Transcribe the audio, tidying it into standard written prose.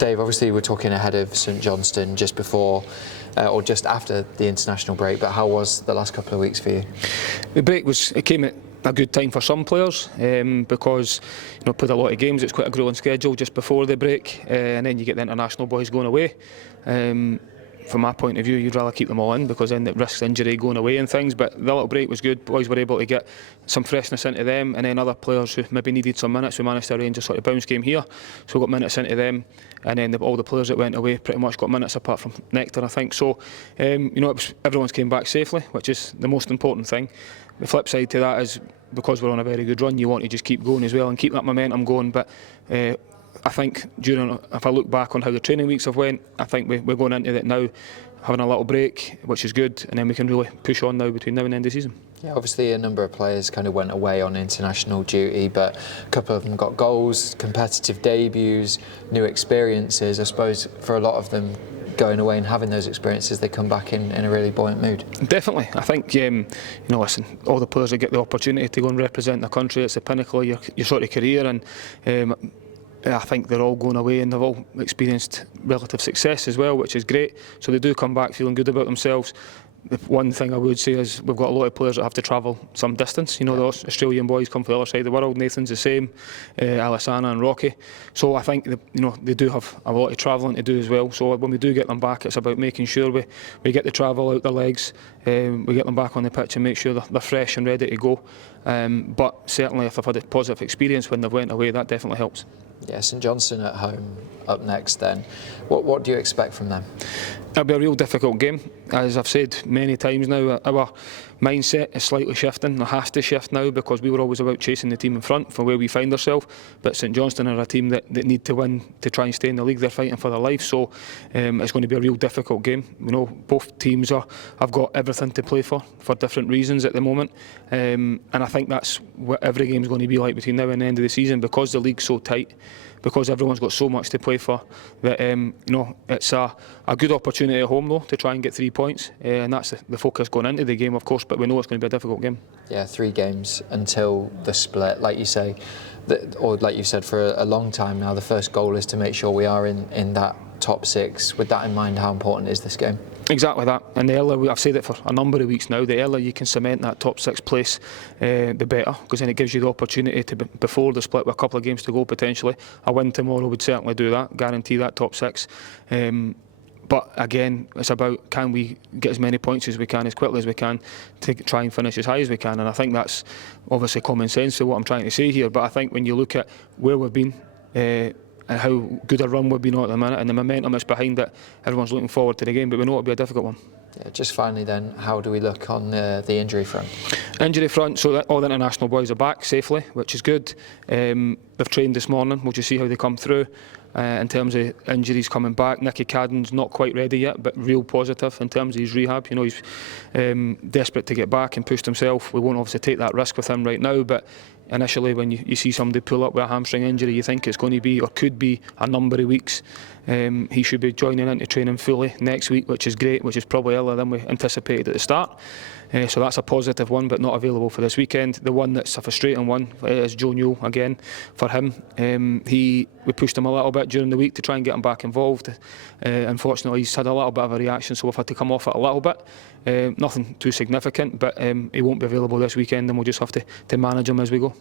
Dave, obviously we're talking ahead of St Johnstone just before or just after the international break, but how was the last couple of weeks for you? The break came at a good time for some players because played a lot of games. It's quite a grueling schedule just before the break, and then you get the international boys going away. From my point of view, you'd rather keep them all in because then it risks injury going away and things. But the little break was good. Boys were able to get some freshness into them, and then other players who maybe needed some minutes, we managed to arrange a sort of bounce game here. So we got minutes into them, and then all the players that went away pretty much got minutes apart from Nectar, I think. So everyone's came back safely, which is the most important thing. The flip side to that is because we're on a very good run, you want to just keep going as well and keep that momentum going. But I think if I look back on how the training weeks have went, I think we're going into it now having a little break, which is good, and then we can really push on now between now and the end of the season. Yeah, obviously a number of players kind of went away on international duty, but a couple of them got goals, competitive debuts, new experiences. I suppose for a lot of them, going away and having those experiences, they come back in a really buoyant mood. Definitely. I think, listen, all the players that get the opportunity to go and represent their country, it's the pinnacle of your sort of career, and I think they're all going away and they've all experienced relative success as well, which is great. So they do come back feeling good about themselves. The one thing I would say is we've got a lot of players that have to travel some distance. The Australian boys come from the other side of the world. Nathan's the same, Alessana and Rocky. So I think they do have a lot of travelling to do as well. So when we do get them back, it's about making sure we get the travel out their legs, we get them back on the pitch and make sure they're fresh and ready to go. But certainly if they've had a positive experience when they've went away, that definitely helps. Yeah, St Johnstone at home up next then. What do you expect from them? It'll be a real difficult game. As I've said many times now, our mindset is slightly shifting, or has to shift now, because we were always about chasing the team in front for where we find ourselves. But St Johnstone are a team that need to win to try and stay in the league. They're fighting for their life, so it's going to be a real difficult game. Both teams have got everything to play for different reasons at the moment. And I think that's what every game is going to be like between now and the end of the season, because the league's so tight, because everyone's got so much to play for, that it's a good opportunity at home though to try and get 3 points, and that's the focus going into the game, of course. But we know it's going to be a difficult game. Yeah, 3 games until the split, like you say, or like you said for a long time now. The first goal is to make sure we are in that top 6. With that in mind, how important is this game? Exactly that, and the earlier, I've said it for a number of weeks now, the earlier you can cement that top 6 place, the better, because then it gives you the opportunity to, before the split with a couple of games to go potentially, a win tomorrow would certainly do that, guarantee that top 6. But again, it's about, can we get as many points as we can, as quickly as we can, to try and finish as high as we can. And I think that's obviously common sense for what I'm trying to say here, but I think when you look at where we've been, and how good a run we've been on at the minute, and the momentum that's behind it, everyone's looking forward to the game, but we know it'll be a difficult one. Yeah, just finally then, how do we look on the injury front? Injury front, so that all the international boys are back safely, which is good. They've trained this morning, we'll just see how they come through. In terms of injuries coming back, Nicky Cadden's not quite ready yet, but real positive in terms of his rehab. He's desperate to get back and pushed himself. We won't obviously take that risk with him right now, but initially when you see somebody pull up with a hamstring injury, you think it's going to be, or could be, a number of weeks. He should be joining into training fully next week, which is great, which is probably earlier than we anticipated at the start. So that's a positive one, but not available for this weekend. The one that's a frustrating one is Joe Newell again. For him, we pushed him a little bit during the week to try and get him back involved. Unfortunately, he's had a little bit of a reaction, so we've had to come off it a little bit. Nothing too significant, but he won't be available this weekend, and we'll just have to manage him as we go.